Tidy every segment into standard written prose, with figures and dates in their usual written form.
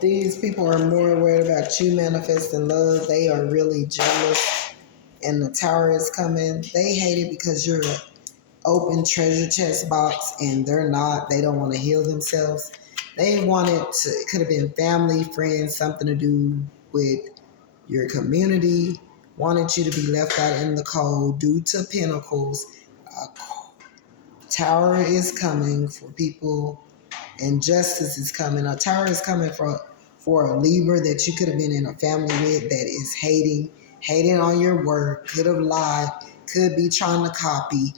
These people are more worried about you manifesting love. They are really jealous. And the tower is coming. They hate it because you're an open treasure chest box and they're not. They don't want to heal themselves. They wanted to, it could have been family, friends, something to do with your community. Wanted you to be left out in the cold due to pentacles. A tower is coming for people and justice is coming. A tower is coming for a Libra that you could have been in a family with that is hating on your work, could have lied, could be trying to copy.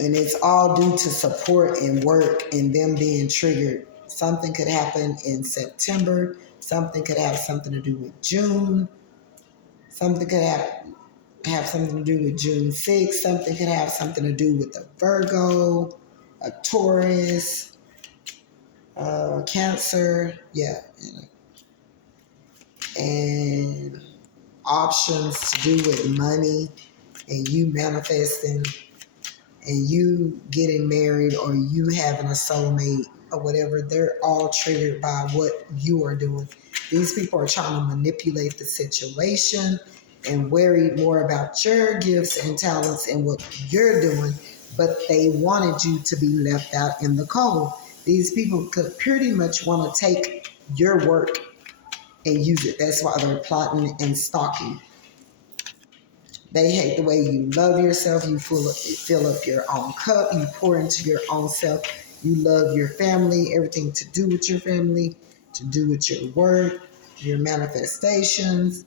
And it's all due to support and work and them being triggered. Something could happen in September. Something could have something to do with June. Something could have something to do with June 6th. Something could have something to do with a Virgo, a Taurus, Cancer, yeah, and options to do with money and you manifesting and you getting married or you having a soulmate or whatever. They're all triggered by what you are doing. These people are trying to manipulate the situation and worried more about your gifts and talents and what you're doing, but they wanted you to be left out in the cold. These people could pretty much want to take your work and use it. That's why they're plotting and stalking. They hate the way you love yourself. You fill up your own cup. You pour into your own self. You love your family, everything to do with your family, to do with your work, your manifestations.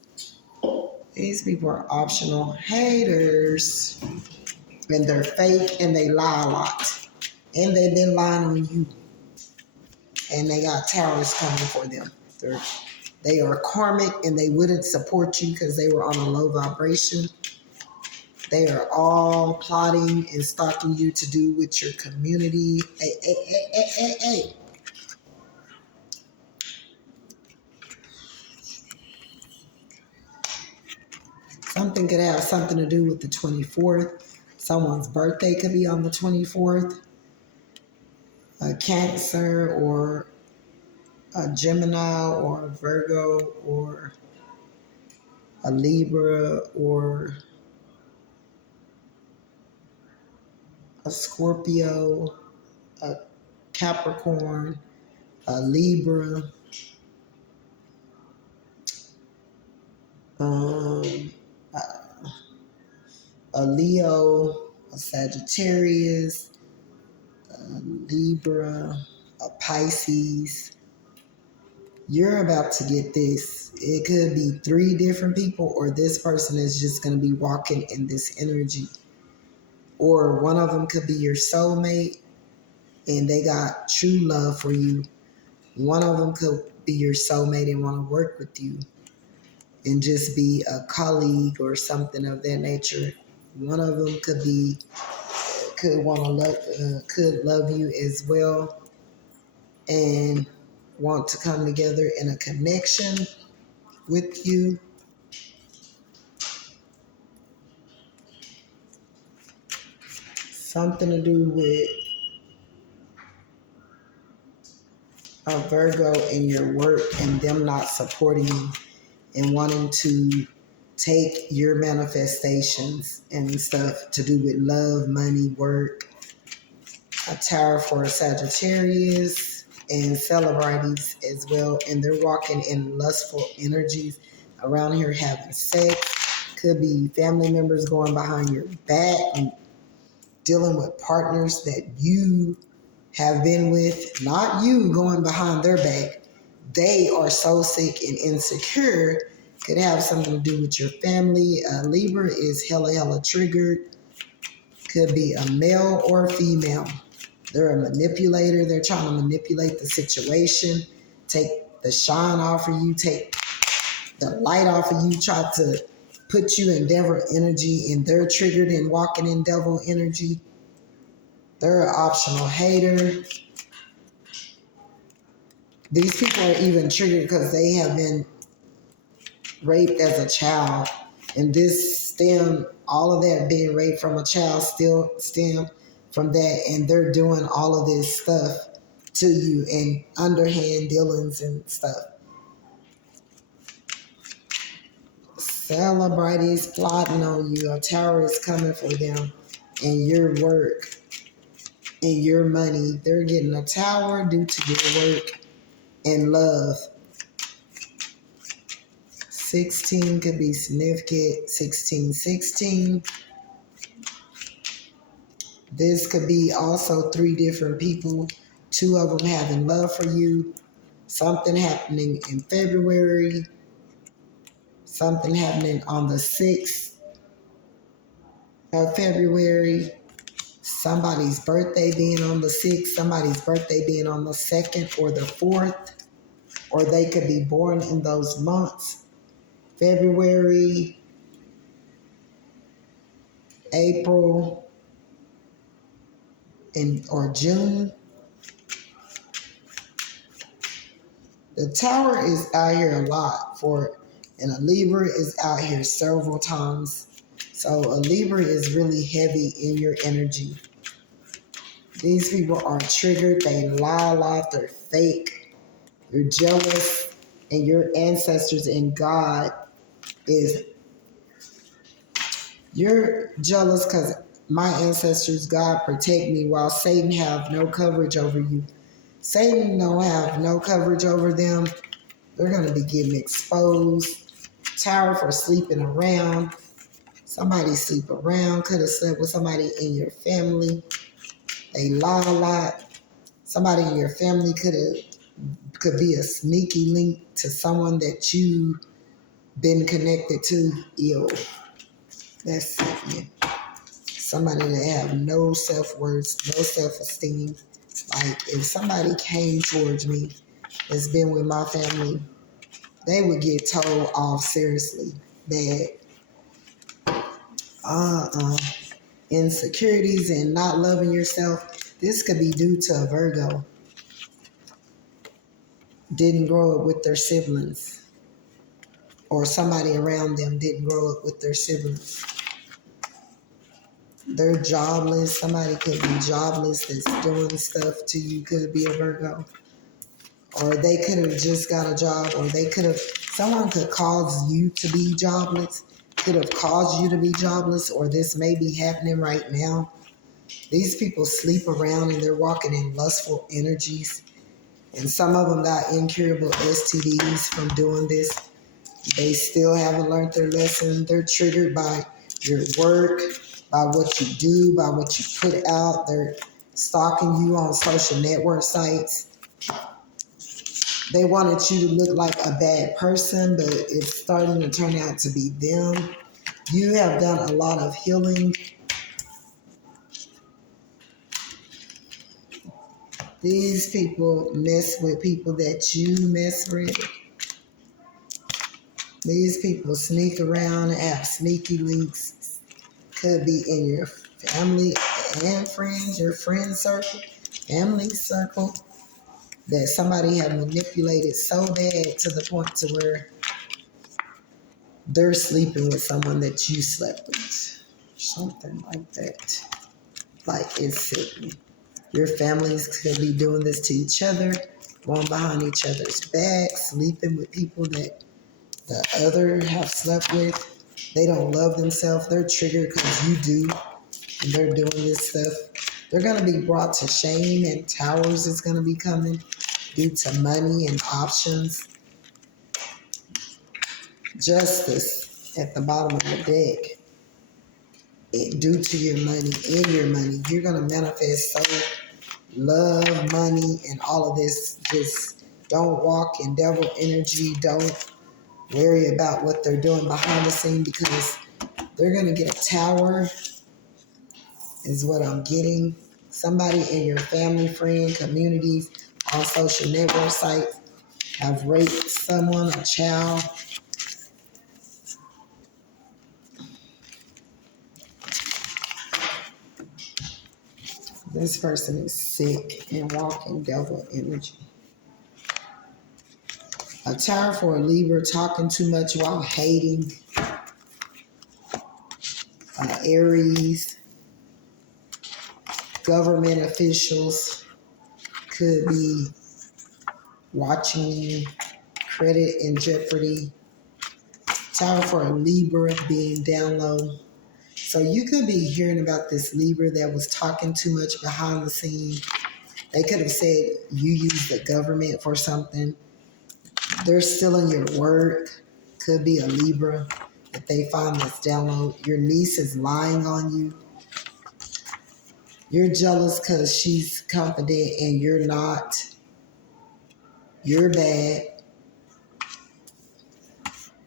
These people are optional haters. And they're fake and they lie a lot. And they've been lying on you. And they got towers coming for them. They are karmic and they wouldn't support you because they were on a low vibration. They are all plotting and stalking you to do with your community. Hey. Something could have something to do with the 24th. Someone's birthday could be on the 24th. A Cancer or a Gemini or a Virgo or a Libra or a Scorpio, a Capricorn, a Libra, um, a Leo, a Sagittarius, a Libra, a Pisces. You're about to get this. It could be 3 different people, or this person is just going to be walking in this energy. Or one of them could be your soulmate and they got true love for you. One of them could be your soulmate and want to work with you and just be a colleague or something of that nature. One of them could love you as well and want to come together in a connection with you. Something to do with a Virgo in your work and them not supporting you and wanting to take your manifestations and stuff to do with love, money, work. A tower for a Sagittarius and celebrities as well. And they're walking in lustful energies around here having sex. Could be family members going behind your back and dealing with partners that you have been with, not you going behind their back. They are so sick and insecure. Could have something to do with your family. Libra is hella triggered. Could be a male or a female. They're a manipulator. They're trying to manipulate the situation, take the shine off of you, take the light off of you, try to put you in devil energy, and they're triggered and walking in devil energy. They're an optional hater. These people are even triggered because they have been raped as a child. And all of that being raped from a child still stem from that. And they're doing all of this stuff to you and underhand dealings and stuff. Celebrity is plotting on you. A tower is coming for them and your work and your money. They're getting a tower due to your work and love. 16 could be significant. 1616. This could be also 3 different people. 2 of them having love for you. Something happening in February. Something happening on the 6th of February. Somebody's birthday being on the 6th. Somebody's birthday being on the 2nd or the 4th. Or they could be born in those months. February, April, or June. The tower is out here a lot and a Libra is out here several times. So a Libra is really heavy in your energy. These people are triggered. They lie a lot. They're fake. You're jealous. And your ancestors in God you're jealous because my ancestors, God, protect me while Satan have no coverage over you. Satan don't have no coverage over them. They're going to be getting exposed. Tower for sleeping around. Somebody sleep around. Could have slept with somebody in your family. They lie a lot. Somebody in your family could be a sneaky link to someone that you've been connected to. Ew. That's it. Somebody that have no self-worth, no self-esteem. Like, if somebody came towards me that's been with my family, they would get told off seriously that insecurities and not loving yourself, this could be due to a Virgo. Didn't grow up with their siblings. Or somebody around them didn't grow up with their siblings. They're jobless. Somebody could be jobless that's doing stuff to you. Could be a Virgo. Or they could have just got a job. Or someone could cause you to be jobless. Could have caused you to be jobless. Or this may be happening right now. These people sleep around and they're walking in lustful energies. And some of them got incurable STDs from doing this. They still haven't learned their lesson. They're triggered by your work, by what you do, by what you put out. They're stalking you on social network sites. They wanted you to look like a bad person, but it's starting to turn out to be them. You have done a lot of healing. These people mess with people that you mess with. These people sneak around and have sneaky links. Could be in your family and friends, your friend circle, family circle, that somebody had manipulated so bad to the point to where they're sleeping with someone that you slept with. Something like that. Like, it's sickening. Your families could be doing this to each other, going behind each other's back, sleeping with people that the other have slept with. They don't love themselves. They're triggered because you do. And they're doing this stuff. They're going to be brought to shame, and towers is going to be coming due to money and options. Justice at the bottom of the deck. Due to your money, in your money, you're going to manifest so love, money, and all of this. Just don't walk in devil energy. Don't worry about what they're doing behind the scene, because they're going to get a tower, is what I'm getting. Somebody in your family, friend, communities, on social network sites have raped someone, a child. This person is sick and walking devil energy. A tower for a Libra, talking too much while hating. Aries, government officials, could be watching you, credit in jeopardy. Tower for a Libra being down low. So you could be hearing about this Libra that was talking too much behind the scene. They could have said you use the government for something. They're stealing your work. Could be a Libra that they find that's down low. Your niece is lying on you. You're jealous because she's confident and you're not. You're bad.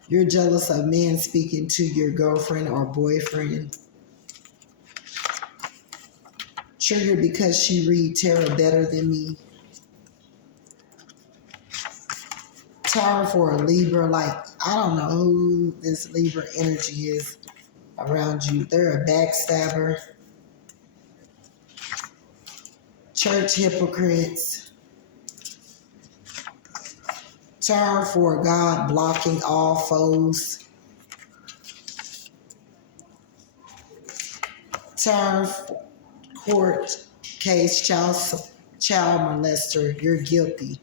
You're jealous of men speaking to your girlfriend or boyfriend. Triggered because she read tarot better than me. Tower for a Libra, like, I don't know who this Libra energy is around you. They're a backstabber. Church hypocrites. Tower for God, blocking all foes. Tower for court case, child molester. You're guilty.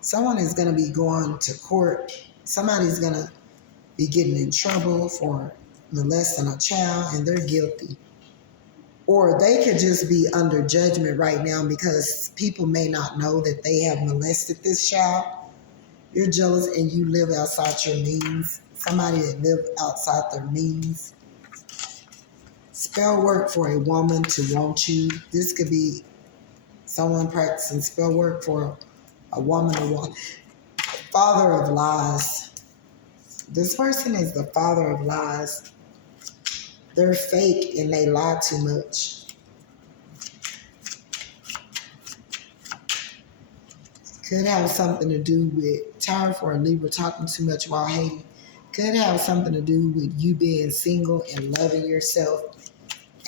Someone is going to be going to court. Somebody's going to be getting in trouble for molesting a child, and they're guilty. Or they could just be under judgment right now because people may not know that they have molested this child. You're jealous and you live outside your means. Somebody that live outside their means. Spell work for a woman to want you. This could be someone practicing spell work for a woman to want. Father of lies. This person is the father of lies. They're fake and they lie too much. Could have something to do with Tower for a Libra talking too much while hating. Could have something to do with you being single and loving yourself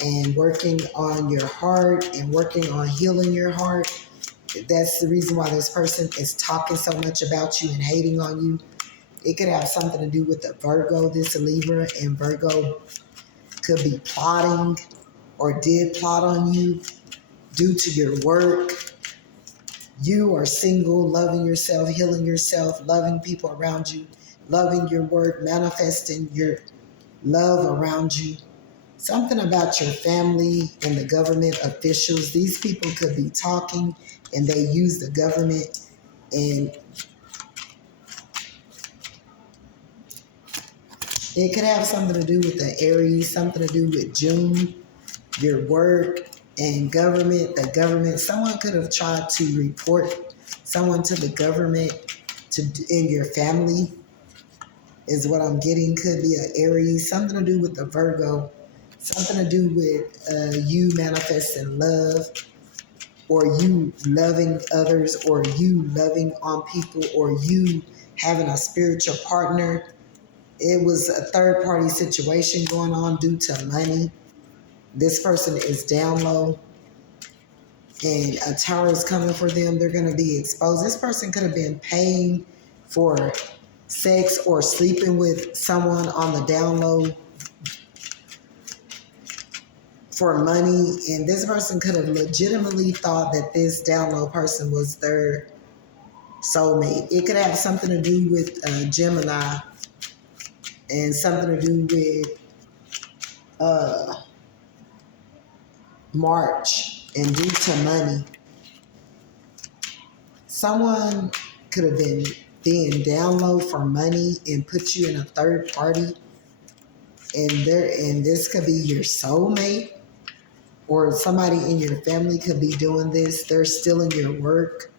and working on your heart and working on healing your heart. That's the reason why this person is talking so much about you and hating on you. It could have something to do with the Virgo, this Libra, and Virgo could be plotting or did plot on you due to your work. You are single, loving yourself, healing yourself, loving people around you, loving your work, manifesting your love around you. Something about your family and the government officials. These people could be talking and they use the government, and it could have something to do with the Aries, something to do with June, your work and government, the government. Someone could have tried to report someone to the government in your family is what I'm getting. Could be an Aries, something to do with the Virgo, something to do with you manifesting love, or you loving others, or you loving on people, or you having a spiritual partner. It was a third party situation going on due to money. This person is down low and a tower is coming for them. They're going to be exposed. This person could have been paying for sex or sleeping with someone on the down low for money. And this person could have legitimately thought that this down low person was their soulmate. It could have something to do with Gemini and something to do with March and due to money. Someone could have been being down low for money and put you in a third party, and this could be your soulmate, or somebody in your family could be doing this. They're stealing your work.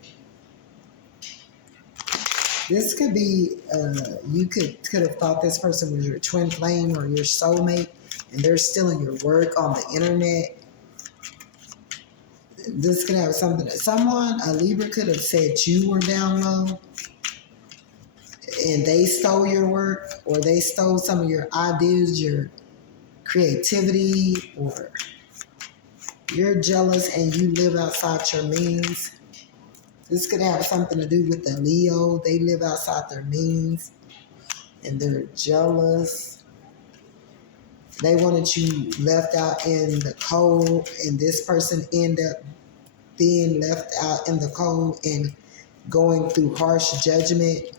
This could be you could have thought this person was your twin flame or your soulmate, and they're stealing your work on the internet. This could have something. A Libra could have said you were down low and they stole your work, or they stole some of your ideas, your creativity, or you're jealous and you live outside your means. This could have something to do with the Leo. They live outside their means and they're jealous. They wanted you left out in the cold, and this person ended up being left out in the cold and going through harsh judgment.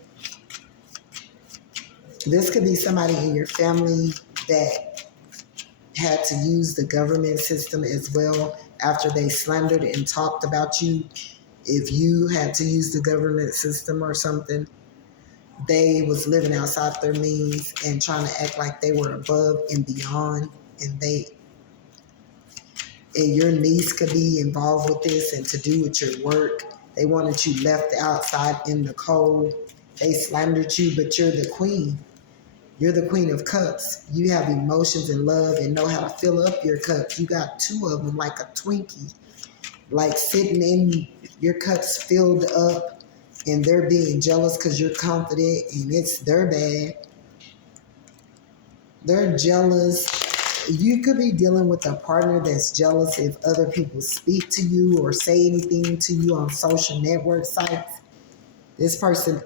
This could be somebody in your family that had to use the government system as well after they slandered and talked about you. If you had to use the government system or something, they was living outside their means and trying to act like they were above and beyond, and your niece could be involved with this and to do with your work. They wanted you left outside in the cold. They slandered you, but you're the queen. You're the queen of cups. You have emotions and love and know how to fill up your cups. You got two of them like a Twinkie, like sitting in your cups filled up, and they're being jealous because you're confident and it's their bad. They're jealous. You could be dealing with a partner that's jealous if other people speak to you or say anything to you on social network sites. This person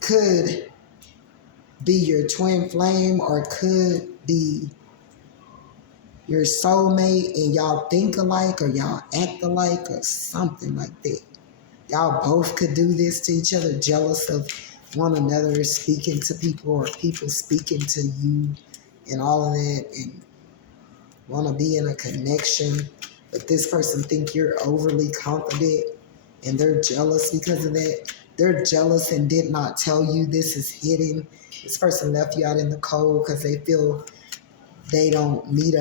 could be your twin flame or could be your soulmate, and y'all think alike or y'all act alike or something like that. Y'all both could do this to each other, jealous of one another, speaking to people or people speaking to you and all of that, and want to be in a connection. But this person think you're overly confident and they're jealous because of that. They're jealous and did not tell you this is hidden. This person left you out in the cold because they feel they don't meet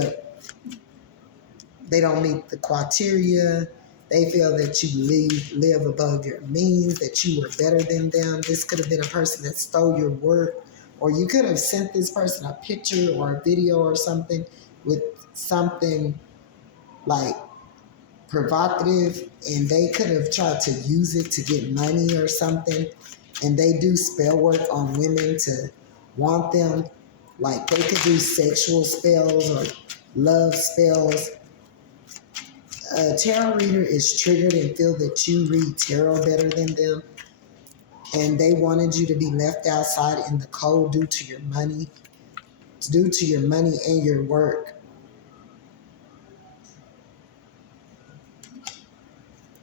the criteria. They feel that you live above your means, that you were better than them. This could have been a person that stole your work, or you could have sent this person a picture or a video or something with something like provocative, and they could have tried to use it to get money or something. And they do spell work on women to want them. Like they could do sexual spells or love spells. A tarot reader is triggered and feel that you read tarot better than them, and they wanted you to be left outside in the cold due to your money and your work.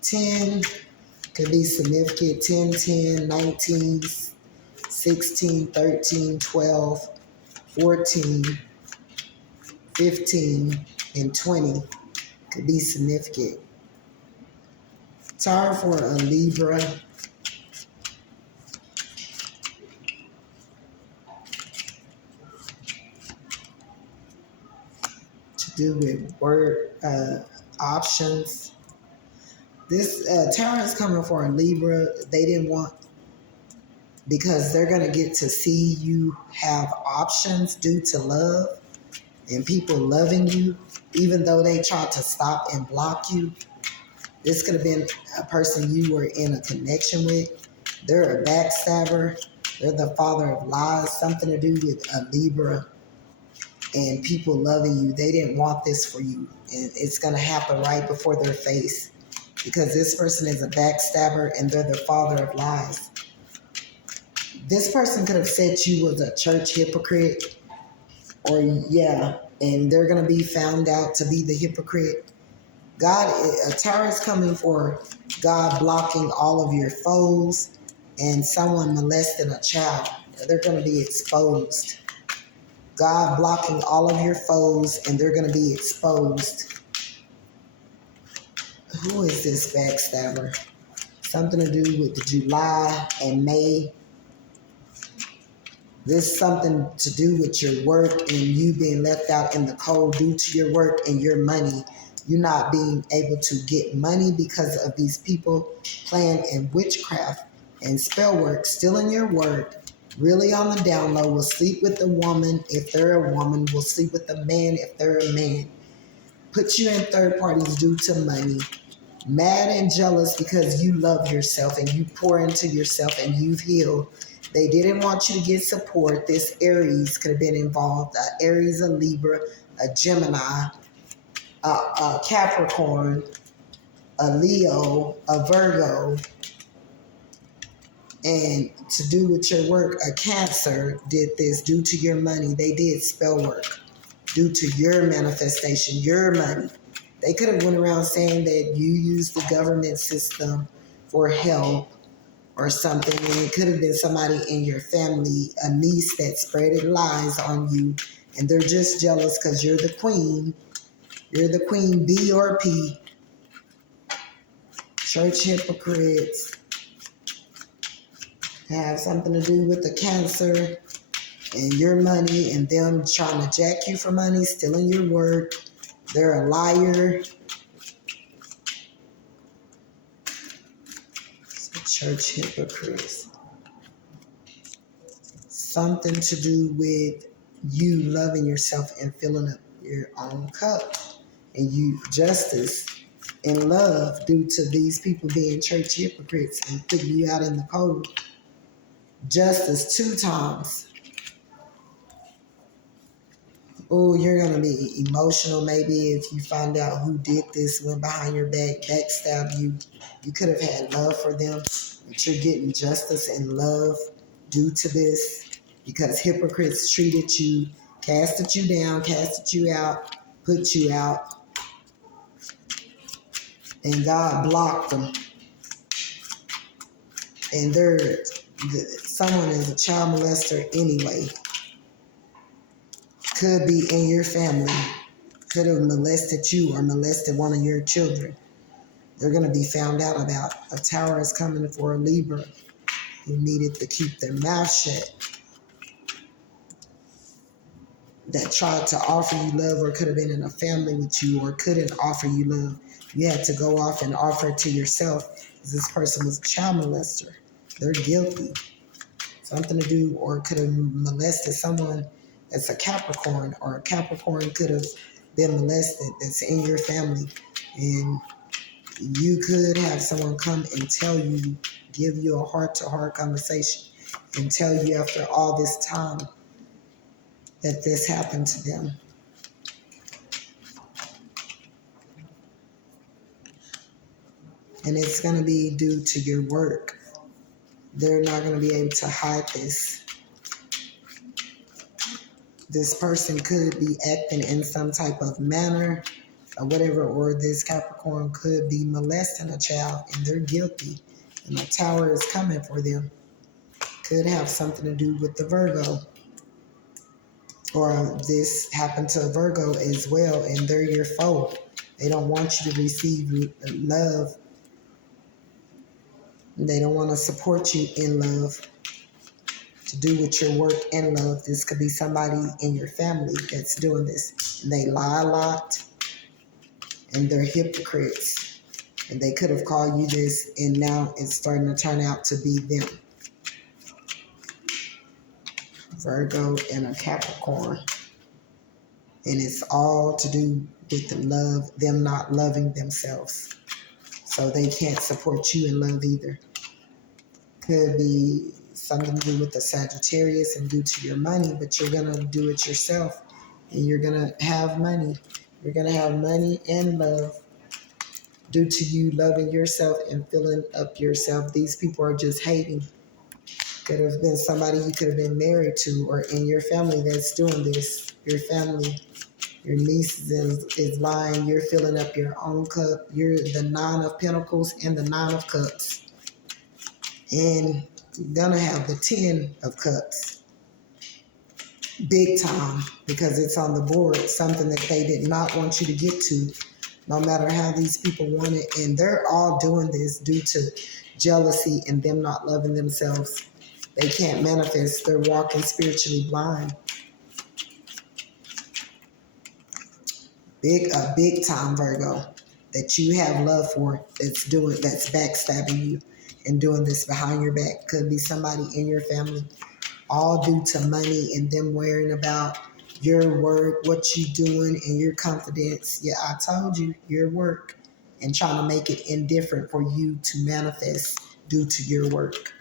10 could be significant. 10, 10, 19, 16, 13, 12, 14, 15, and 20 could be significant. Time for a Libra. To do with work options. This tarot is coming for a Libra. They didn't want, because they're going to get to see you have options due to love and people loving you, even though they tried to stop and block you. This could have been a person you were in a connection with. They're a backstabber. They're the father of lies, something to do with a Libra and people loving you. They didn't want this for you, and it's going to happen right before their face, because this person is a backstabber and they're the father of lies. This person could have said you was a church hypocrite, or and they're going to be found out to be the hypocrite. A tarot is coming for God blocking all of your foes and someone molesting a child. They're going to be exposed. God blocking all of your foes and they're going to be exposed. Who is this backstabber? Something to do with July and May. This is something to do with your work and you being left out in the cold due to your work and your money. You not being able to get money because of these people playing in witchcraft and spell work, stealing your work, really on the down low, will sleep with a woman if they're a woman, will sleep with a man if they're a man. Put you in third parties due to money. Mad and jealous because you love yourself and you pour into yourself and you've healed. They didn't want you to get support. This Aries could have been involved. Aries, a Libra, a Gemini, a Capricorn, a Leo, a Virgo, and to do with your work, a Cancer did this due to your money. They did spell work due to your manifestation, your money. They could have went around saying that you use the government system for help or something, and it could have been somebody in your family, a niece that spreaded lies on you, and they're just jealous because you're the queen. You're the queen B or P. Church hypocrites have something to do with the Cancer and your money and them trying to jack you for money, stealing your work. They're a liar. So church hypocrites. Something to do with you loving yourself and filling up your own cup. And you justice and love due to these people being church hypocrites and putting you out in the cold. Justice 2 times. Oh, you're going to be emotional maybe if you find out who did this, went behind your back, backstabbed you. You could have had love for them, but you're getting justice and love due to this because hypocrites treated you, casted you down, casted you out, put you out, and God blocked them. And someone is a child molester anyway. Could be in your family. Could have molested you or molested one of your children. They're going to be found out about. A tower is coming for a Libra who needed to keep their mouth shut. That tried to offer you love or could have been in a family with you or couldn't offer you love. You had to go off and offer it to yourself because this person was a child molester. They're guilty. Something to do or could have molested someone that's a Capricorn, or a Capricorn could have been molested that's in your family. And you could have someone come and tell you, give you a heart-to-heart conversation and tell you after all this time that this happened to them. And it's going to be due to your work. They're not going to be able to hide this. This person could be acting in some type of manner or whatever, or this Capricorn could be molesting a child and they're guilty and the tower is coming for them. Could have something to do with the Virgo. Or this happened to a Virgo as well and they're your foe. They don't want you to receive love. They don't want to support you in love. To do with your work and love. This could be somebody in your family that's doing this. And they lie a lot. And they're hypocrites. And they could have called you this, and now it's starting to turn out to be them. Virgo and a Capricorn. And it's all to do with them not loving themselves. So they can't support you in love either. Could be something to do with the Sagittarius and due to your money, but you're going to do it yourself. And you're going to have money. You're going to have money and love due to you loving yourself and filling up yourself. These people are just hating. Could have been somebody you could have been married to or in your family that's doing this. Your family, your niece is lying. You're filling up your own cup. You're the 9 of Pentacles and the 9 of Cups. And you're going to have the 10 of Cups. Big time, because it's on the board, something that they did not want you to get to, no matter how these people want it. And they're all doing this due to jealousy and them not loving themselves. They can't manifest. They're walking spiritually blind. A big time Virgo that you have love for that's backstabbing you and doing this behind your back. Could be somebody in your family, all due to money and them worrying about your work, what you doing, and your confidence. Yeah, I told you, your work, and trying to make it indifferent for you to manifest due to your work.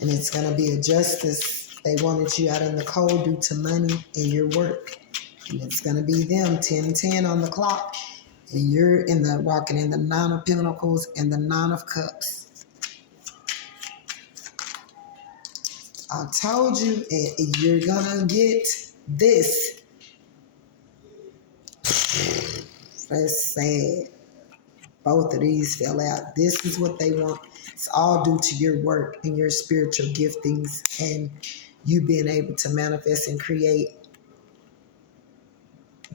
And it's going to be a justice. They wanted you out in the cold due to money and your work. And it's going to be them, 10:10 on the clock. And you're walking in the 9 of Pentacles and the 9 of Cups. I told you, you're going to get this. That's sad. Both of these fell out. This is what they want. It's all due to your work and your spiritual giftings and you being able to manifest and create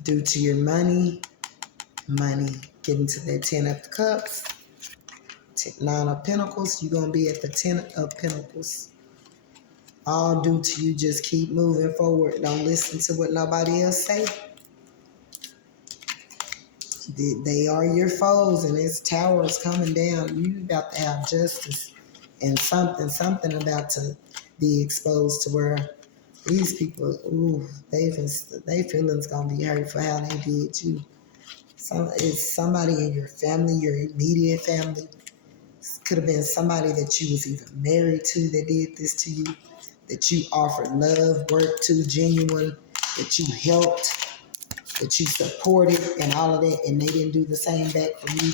due to your money, getting to that 10 of cups, 9 of pentacles. You're going to be at the 10 of pentacles. All due to you just keep moving forward. Don't listen to what nobody else say. They are your foes, and this tower is coming down. You about to have justice, and something about to be exposed to where these people, they feelings gonna be hurt for how they did you. It's somebody in your family, your immediate family. Could have been somebody that you was even married to that did this to you, that you offered love, work to, genuine, that you helped, that you supported and all of that, and they didn't do the same back for you.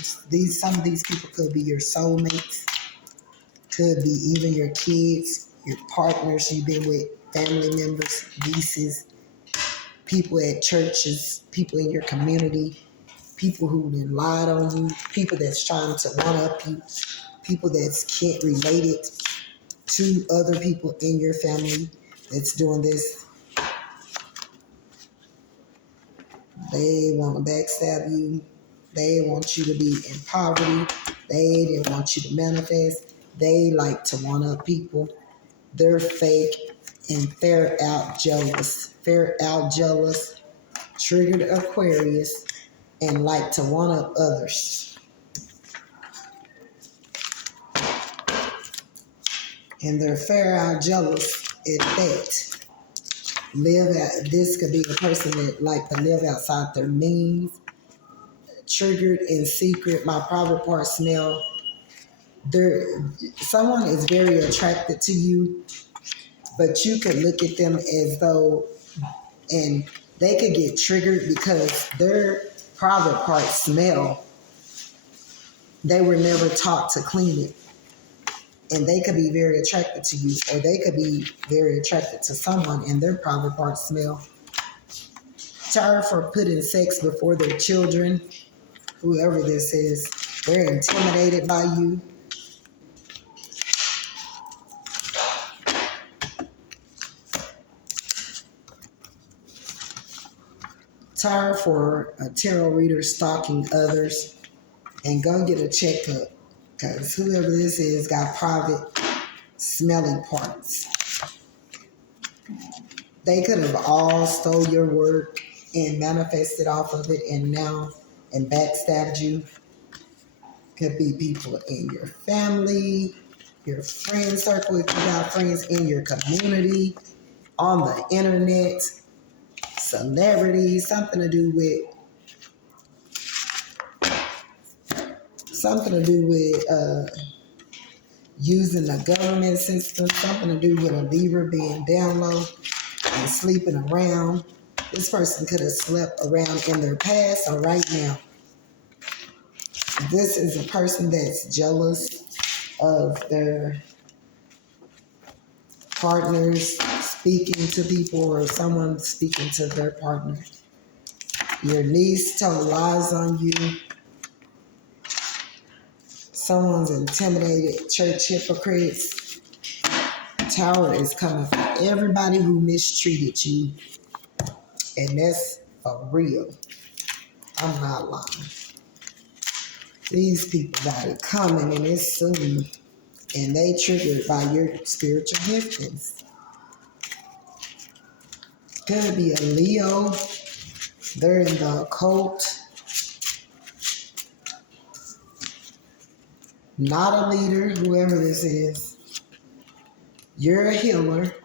Some of these people could be your soulmates, could be even your kids, your partners you've been with, family members, nieces, people at churches, people in your community, people who then lied on you, people that's trying to one-up you, people that's can't relate it to other people in your family that's doing this. They want to backstab you. They want you to be in poverty. They didn't want you to manifest. They like to one-up people. They're fake and they're out jealous. They're out jealous, triggered Aquarius, and like to one-up others. And they're fair out jealous at that. This could be a person that like to live outside their means, triggered in secret. My private part smell. Someone is very attracted to you, but you could look at them as though, and they could get triggered because their private parts smell. They were never taught to clean it. And they could be very attracted to you, or they could be very attracted to someone and their private parts smell. Tired for putting sex before their children, whoever this is, they're intimidated by you. Tired for a tarot reader stalking others, and go get a checkup because whoever this is got private smelly parts. They could have all stole your work and manifested off of it and backstabbed you. Could be people in your family, your friend circle, if you got friends in your community, on the internet, celebrities, something to do with using the government system, something to do with a Libra being down low and sleeping around. This person could have slept around in their past or right now. This is a person that's jealous of their partners speaking to people or someone speaking to their partner. Your niece told lies on you. Someone's intimidated, church hypocrites. Tower is coming for everybody who mistreated you. And that's for real. I'm not lying. These people got it coming and it's soon. And they triggered by your spiritual giftings. Could be a Leo. They're in the occult. Not a leader, whoever this is. You're a healer.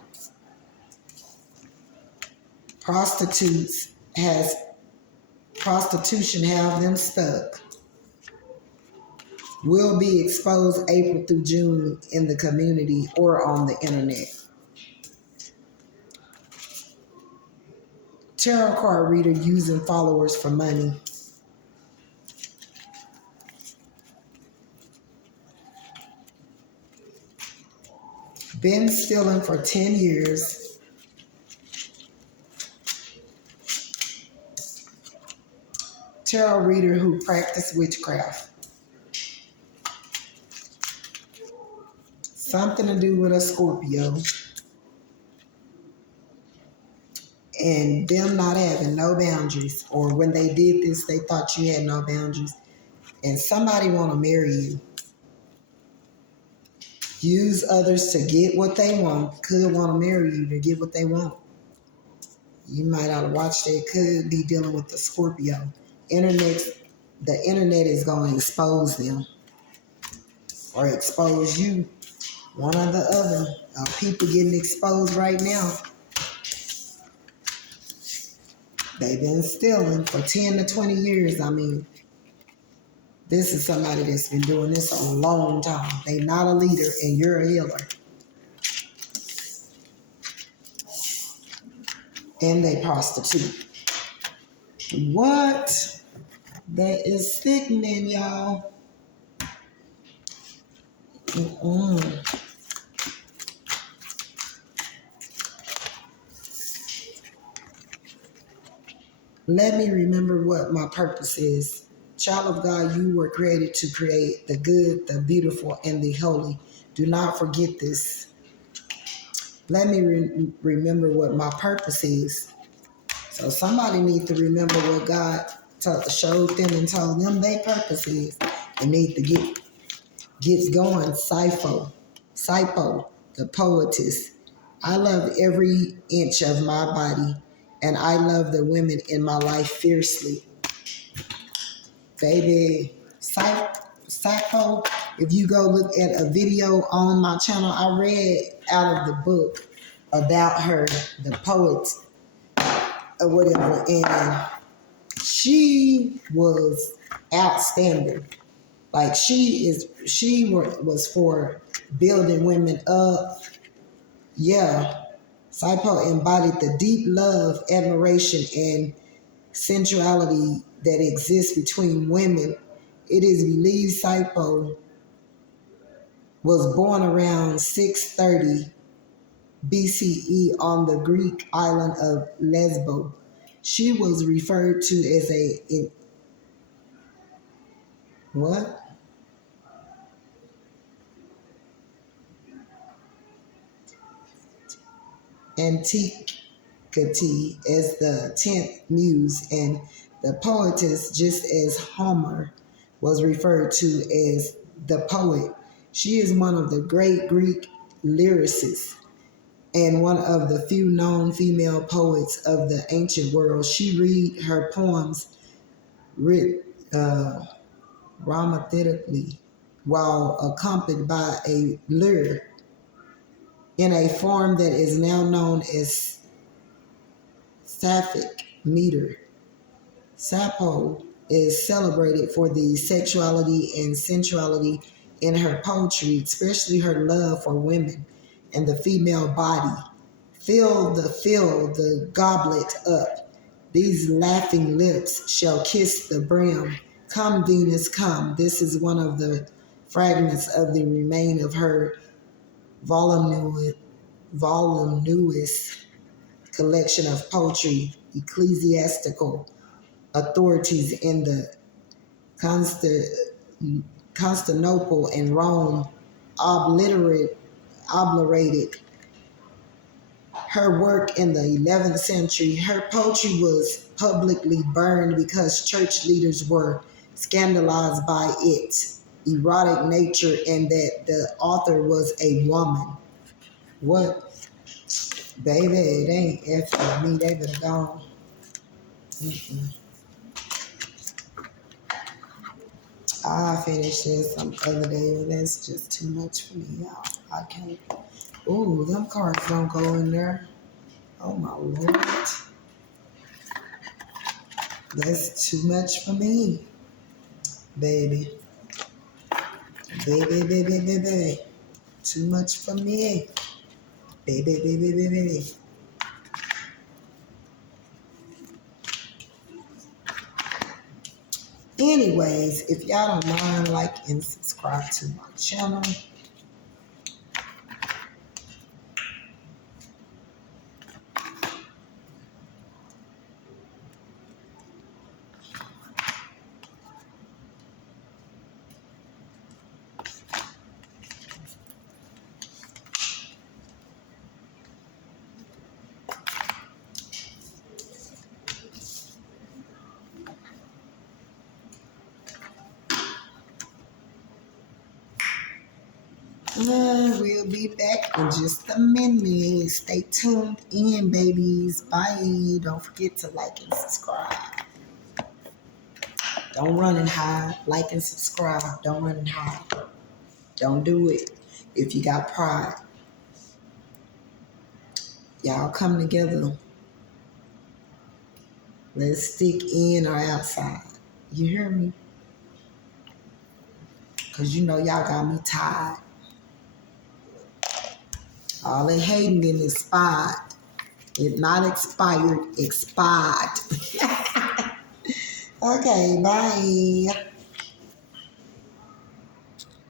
Prostitution have them stuck. Will be exposed April through June in the community or on the internet. Tarot card reader using followers for money. Been stealing for 10 years. tarot reader who practiced witchcraft. Something to do with a Scorpio. And them not having no boundaries. Or when they did this, they thought you had no boundaries. And somebody want to marry you. Use others to get what they want. Could want to marry you to get what they want. You might ought to watch that. Could be dealing with the Scorpio. The internet is going to expose them. Or expose you. One or the other. People getting exposed right now. They've been stealing for 10 to 20 years. I mean, this is somebody that's been doing this a long time. They not a leader and you're a healer. And they prostitute. What? That is sickening, y'all. Mm-mm. Let me remember what my purpose is. Child of God, you were created to create the good, the beautiful, and the holy. Do not forget this. Let me remember what my purpose is. So somebody needs to remember what God showed them and told them their purpose is. They need to get going. Sipho, the poetess. I love every inch of my body, and I love the women in my life fiercely. Baby, Sipho, if you go look at a video on my channel, I read out of the book about her, the poet, or whatever, and she was outstanding. Like she was for building women up. Yeah. Saipo embodied the deep love, admiration, and sensuality that exists between women. It is believed Saipo was born around 630 BCE on the Greek island of Lesbos. She was referred to as what? Antiquity as the 10th muse, and the poetess, just as Homer was referred to as the poet. She is one of the great Greek lyricists and one of the few known female poets of the ancient world. She read her poems writ rhythmically while accompanied by a lyre in a form that is now known as Sapphic meter. Sappho is celebrated for the sexuality and sensuality in her poetry, especially her love for women and the female body. Fill the goblet up. These laughing lips shall kiss the brim. Come, Venus, come. This is one of the fragments of the remain of her voluminous collection of poetry. Ecclesiastical authorities in the Constantinople and Rome obliterated her work in the 11th century. Her poetry was publicly burned because church leaders were scandalized by its erotic nature and that the author was a woman. What? Baby, it ain't after me. They better gone. I finished this some other day, but that's just too much for me, y'all. I can't. Ooh, them cards don't go in there. Oh my Lord. That's too much for me, baby. Baby. Too much for me. Baby. Anyways, if y'all don't mind, like and subscribe to my channel. We'll be back in just a minute. Stay tuned in, babies. Bye. Don't forget to like and subscribe. Don't run and hide. Like and subscribe. Don't run and hide. Don't do it if you got pride. Y'all come together. Let's stick in or outside. You hear me? Because you know y'all got me tired. All they hating in expired. It's not expired, expired. Okay, bye.